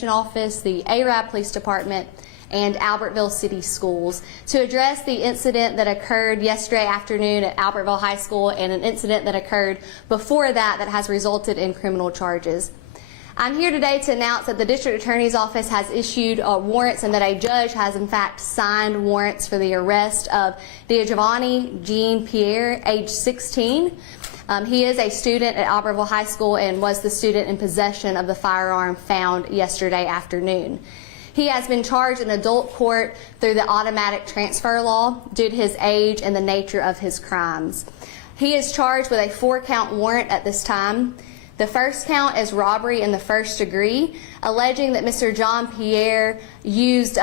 Probation Office, the ARAB Police Department, and Albertville City Schools to address the incident that occurred yesterday afternoon at Albertville High School and an incident that occurred before that has resulted in criminal charges. I'm here today to announce that the District Attorney's Office has issued warrants and that a judge has in fact signed warrants for the arrest of Giovanni Jean Pierre, age 16. He is a student at Albertville High School and was the student in possession of the firearm found yesterday afternoon. He has been charged in adult court through the automatic transfer law due to his age and the nature of his crimes. He is charged with a 4-count warrant at this time. The first count is robbery in the first degree, alleging that Mr. John Pierre used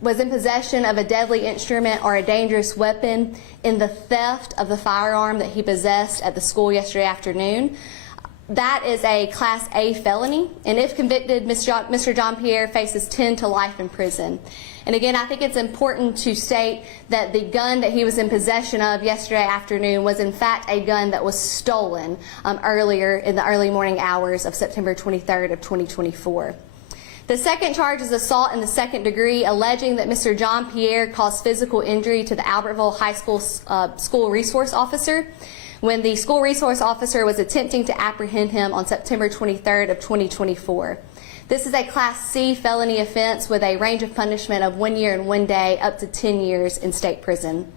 was in possession of a deadly instrument or a dangerous weapon in the theft of the firearm that he possessed at the school yesterday afternoon. That is a Class A felony, and if convicted, Mr. John Pierre faces 10 to life in prison. And again, I think it's important to state that the gun that he was in possession of yesterday afternoon was in fact a gun that was stolen earlier in the early morning hours of September 23rd of 2024. The second charge is assault in the second degree, alleging that Mr. John Pierre caused physical injury to the Albertville High School school resource officer when the school resource officer was attempting to apprehend him on September 23rd of 2024. This is a Class C felony offense with a range of punishment of 1 year and 1 day up to 10 years in state prison.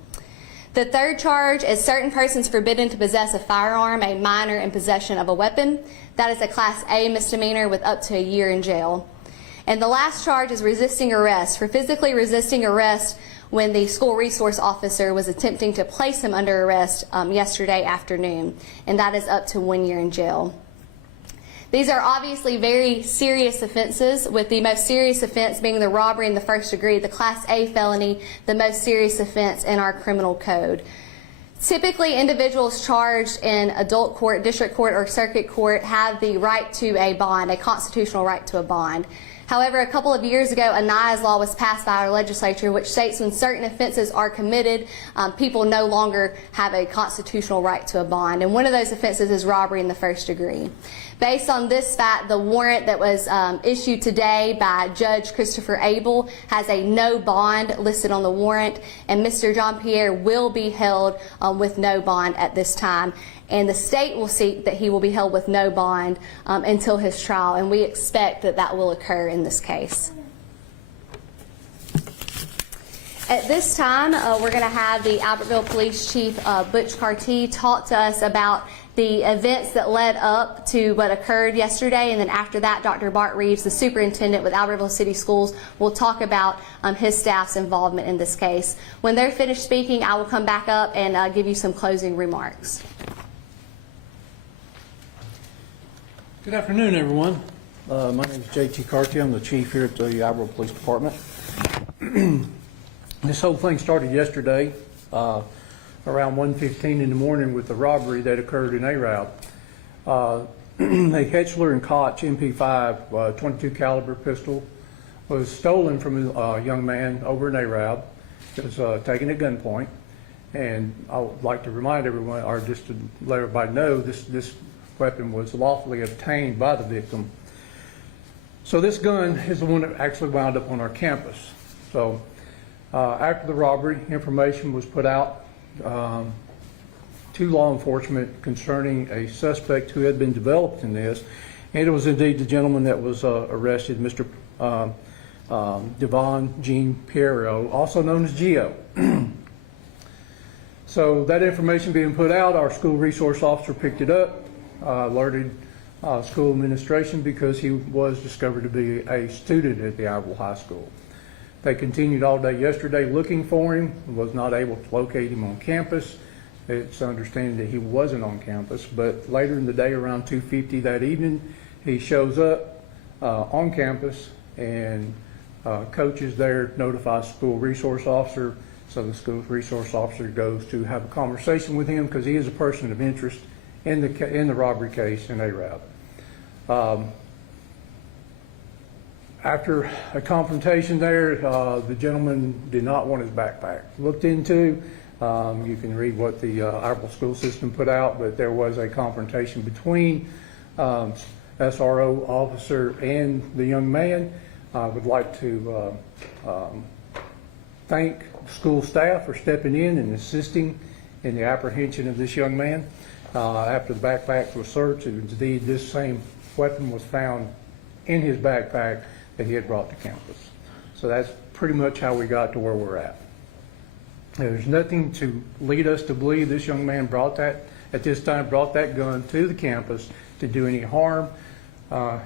The third charge is certain persons forbidden to possess a firearm, a minor in possession of a weapon. That is a Class A misdemeanor with up to a year in jail. And the last charge is resisting arrest, for physically resisting arrest when the school resource officer was attempting to place him under arrest yesterday afternoon, and that is up to 1 year in jail. These are obviously very serious offenses, with the most serious offense being the robbery in the first degree, the Class A felony, the most serious offense in our criminal code. Typically, individuals charged in adult court, district court, or circuit court have the right to a bond, a constitutional right to a bond. However, a couple of years ago, a NIAS law was passed by our legislature which states when certain offenses are committed, people no longer have a constitutional right to a bond. And one of those offenses is robbery in the first degree. Based on this fact, the warrant that was issued today by Judge Christopher Abel has a no bond listed on the warrant, and Mr. John Pierre will be held with no bond at this time. And the state will seek that he will be held with no bond until his trial, and we expect that that will occur in this case. At this time, we're going to have the Albertville Police Chief, Butch Carty, talk to us about the events that led up to what occurred yesterday, and then after that, Dr. Bart Reeves, the superintendent with Albertville City Schools, will talk about his staff's involvement in this case. When they're finished speaking, I will come back up and give you some closing remarks. Good afternoon, everyone. My name is J.T. Carty. I'm the chief here at the Albertville Police Department. This whole thing started yesterday around 1:15 in the morning with the robbery that occurred in ARAB. A Hetchler and Koch MP5 .22 caliber pistol was stolen from a young man over in ARAB. It was taken at gunpoint, and I would like to remind everyone, or just to let everybody know, this weapon was lawfully obtained by the victim. So this gun is the one that actually wound up on our campus. So after the robbery, information was put out to law enforcement concerning a suspect who had been developed in this, and it was indeed the gentleman that was arrested, Mr. Devon Jean Pierre, also known as Gio. So that information being put out, our school resource officer picked it up, alerted school administration because he was discovered to be a student at the Albertville High School. They continued all day yesterday looking for him, was not able to locate him on campus. It's understanding that he wasn't on campus, but later in the day around 2:50 that evening, he shows up on campus, and coaches there notify school resource officer. So the school resource officer goes to have a conversation with him because he is a person of interest in the robbery case in ARAB. After a confrontation there, the gentleman did not want his backpack looked into. You can read what the Albertville school system put out, but there was a confrontation between SRO officer and the young man. I would like to thank school staff for stepping in and assisting in the apprehension of this young man. After the backpack was searched, indeed this same weapon was found in his backpack that he had brought to campus. So that's pretty much how we got to where we're at. There's nothing to lead us to believe this young man brought that gun to the campus to do any harm.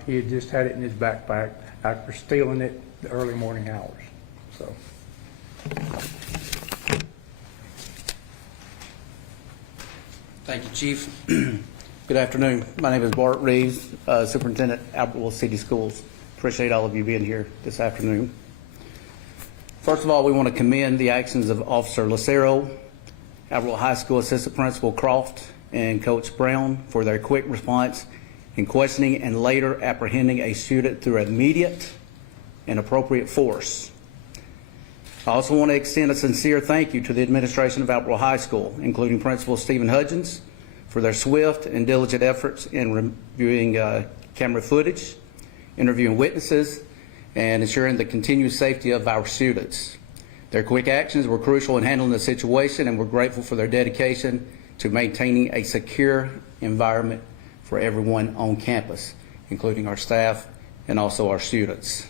He had just had it in his backpack after stealing it the early morning hours. So. Thank you, Chief. Good afternoon. My name is Bart Reeves, Superintendent, Albertville City Schools. Appreciate all of you being here this afternoon. First of all, we want to commend the actions of Officer Lucero, Albertville High School Assistant Principal Croft, and Coach Brown for their quick response in questioning and later apprehending a student through immediate and appropriate force. I also want to extend a sincere thank you to the administration of Albertville High School, including Principal Stephen Hudgens, for their swift and diligent efforts in reviewing camera footage, interviewing witnesses, and ensuring the continued safety of our students. Their quick actions were crucial in handling the situation, and we're grateful for their dedication to maintaining a secure environment for everyone on campus, including our staff and also our students.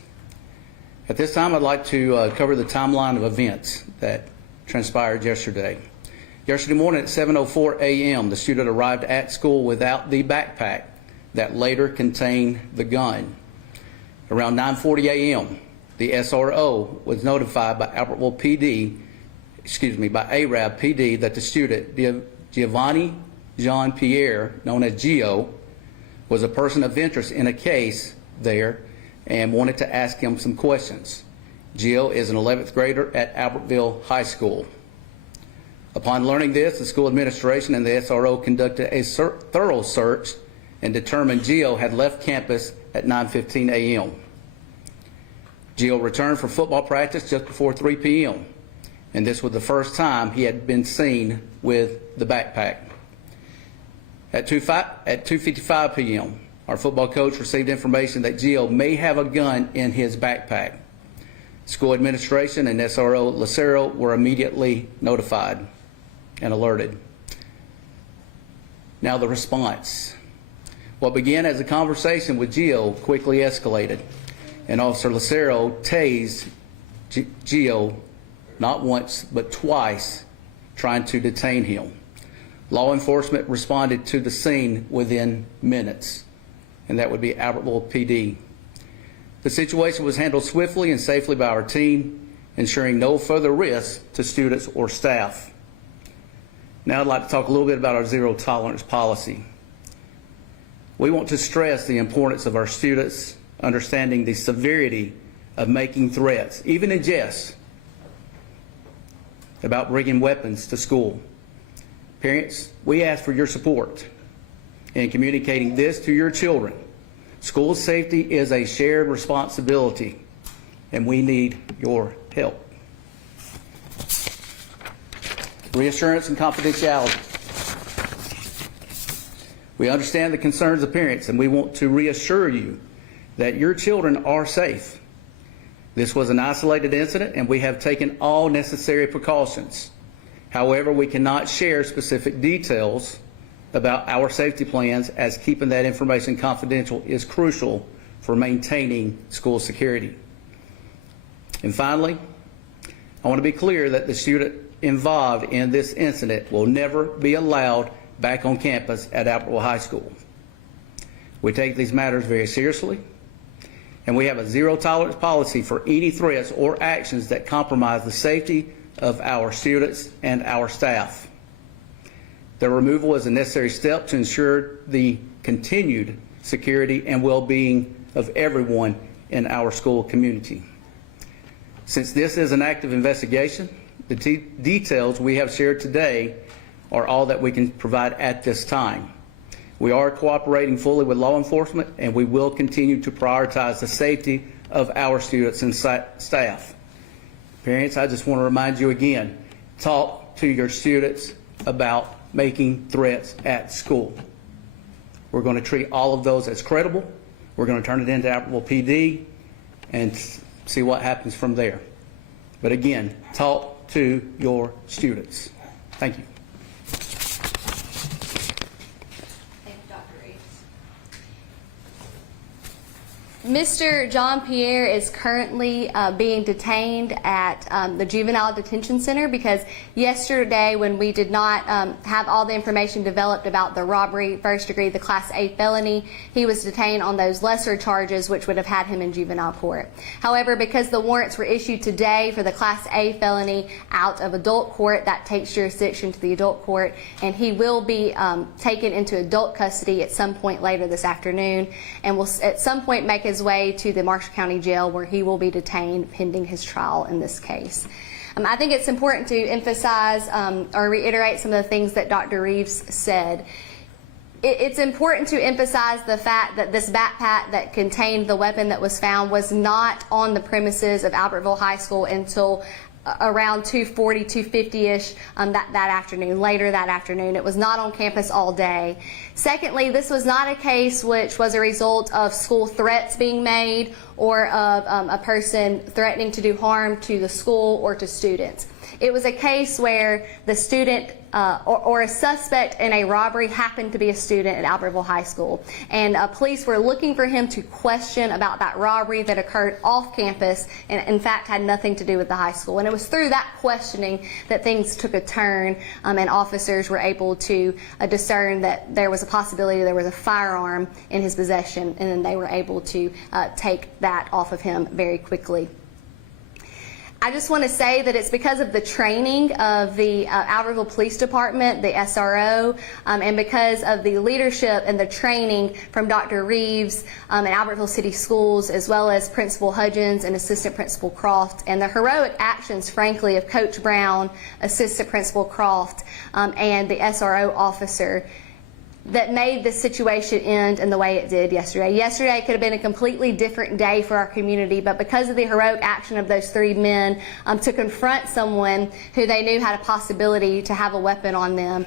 At this time, I'd like to cover the timeline of events that transpired yesterday. Yesterday morning at 7:04 a.m., the student arrived at school without the backpack that later contained the gun. Around 9:40 a.m., the SRO was notified by by ARAB PD that the student, Giovanni Jean Pierre, known as Gio, was a person of interest in a case there and wanted to ask him some questions. Gio is an 11th grader at Albertville High School. Upon learning this, the school administration and the SRO conducted a thorough search and determined Gio had left campus at 9:15 a.m. Gio returned for football practice just before 3 p.m., and this was the first time he had been seen with the backpack. At 2:55 p.m., our football coach received information that Gio may have a gun in his backpack. School administration and SRO Lucero were immediately notified and alerted. Now the response. What began as a conversation with Gio quickly escalated, and Officer Lucero tased Gio not once but twice, trying to detain him. Law enforcement responded to the scene within minutes, and that would be Albertville PD. The situation was handled swiftly and safely by our team, ensuring no further risk to students or staff. Now I'd like to talk a little bit about our zero tolerance policy. We want to stress the importance of our students understanding the severity of making threats, even in jest, about bringing weapons to school. Parents, we ask for your support in communicating this to your children. School safety is a shared responsibility, and we need your help. Reassurance and confidentiality. We understand the concerns of parents, and we want to reassure you that your children are safe. This was an isolated incident, and we have taken all necessary precautions. However, we cannot share specific details about our safety plans, as keeping that information confidential is crucial for maintaining school security. And finally, I want to be clear that the student involved in this incident will never be allowed back on campus at Albertville High School. We take these matters very seriously, and we have a zero tolerance policy for any threats or actions that compromise the safety of our students and our staff. Their removal is a necessary step to ensure the continued security and well-being of everyone in our school community. Since this is an active investigation, the details we have shared today are all that we can provide at this time. We are cooperating fully with law enforcement, and we will continue to prioritize the safety of our students and staff. Parents, I just want to remind you again, talk to your students about making threats at school. We're going to treat all of those as credible. We're going to turn it into Albertville PD and see what happens from there. But again, talk to your students. Thank you. Thank you, Dr. Reeves. Mr. John Pierre is currently being detained at the Juvenile Detention Center because yesterday, when we did not have all the information developed about the robbery, first degree, the Class A felony, he was detained on those lesser charges, which would have had him in juvenile court. However, because the warrants were issued today for the Class A felony out of adult court, that takes jurisdiction to the adult court, and he will be taken into adult custody at some point later this afternoon, and will at some point make his way to the Marshall County Jail, where he will be detained pending his trial in this case. I think it's important to emphasize or reiterate some of the things that Dr. Reeves said. It's important to emphasize the fact that this backpack that contained the weapon that was found was not on the premises of Albertville High School until around 2:40, 2:50-ish that afternoon, later that afternoon. It was not on campus all day. Secondly, this was not a case which was a result of school threats being made or of a person threatening to do harm to the school or to students. It was a case where the student or a suspect in a robbery happened to be a student at Albertville High School, and police were looking for him to question about that robbery that occurred off campus and in fact had nothing to do with the high school. And it was through that questioning that things took a turn, and officers were able to discern that there was a possibility there was a firearm in his possession, and then they were able to take that off of him very quickly. I just want to say that it's because of the training of the Albertville Police Department, the SRO, and because of the leadership and the training from Dr. Reeves and Albertville City Schools, as well as Principal Hudgens and Assistant Principal Croft, and the heroic actions, frankly, of Coach Brown, Assistant Principal Croft, and the SRO officer, that made the situation end in the way it did yesterday. Yesterday could have been a completely different day for our community, but because of the heroic action of those three men to confront someone who they knew had a possibility to have a weapon on them,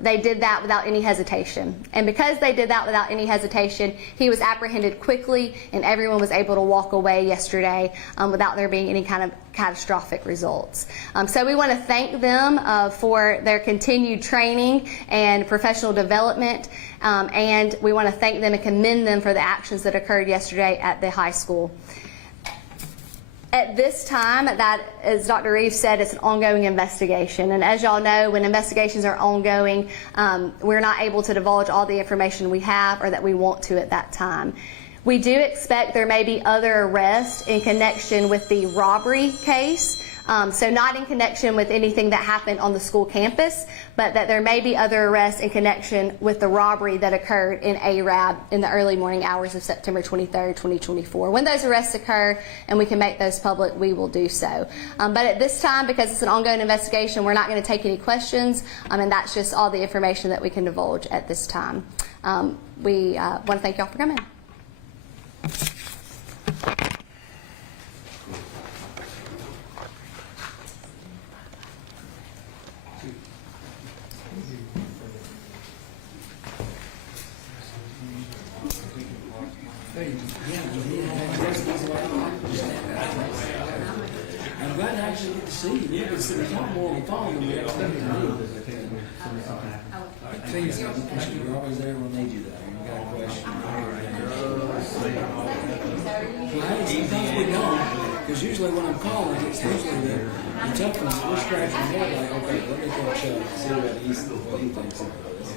they did that without any hesitation. And because they did that without any hesitation, he was apprehended quickly, and everyone was able to walk away yesterday without there being any kind of catastrophic results. So we want to thank them for their continued training and professional development, and we want to thank them and commend them for the actions that occurred yesterday at the high school. At this time, that, as Dr. Reeves said, it's an ongoing investigation, and as y'all know, when investigations are ongoing, we're not able to divulge all the information we have or that we want to at that time. We do expect there may be other arrests in connection with the robbery case, so not in connection with anything that happened on the school campus, but that there may be other arrests in connection with the robbery that occurred in ARAB in the early morning hours of September 23rd, 2024. When those arrests occur and we can make those public, we will do so. But at this time, because it's an ongoing investigation, we're not going to take any questions, and that's just all the information that we can divulge at this time. We want to thank y'all for coming. I'm glad to actually get to see you. Yeah, because there's not more on the phone than we have to do. Please, you're always there when they need you, though. You got a question. Well, sometimes we don't, because usually when I'm calling, it's usually the tough ones. We're scratching their head like, okay, let me go check, see what he thinks of this.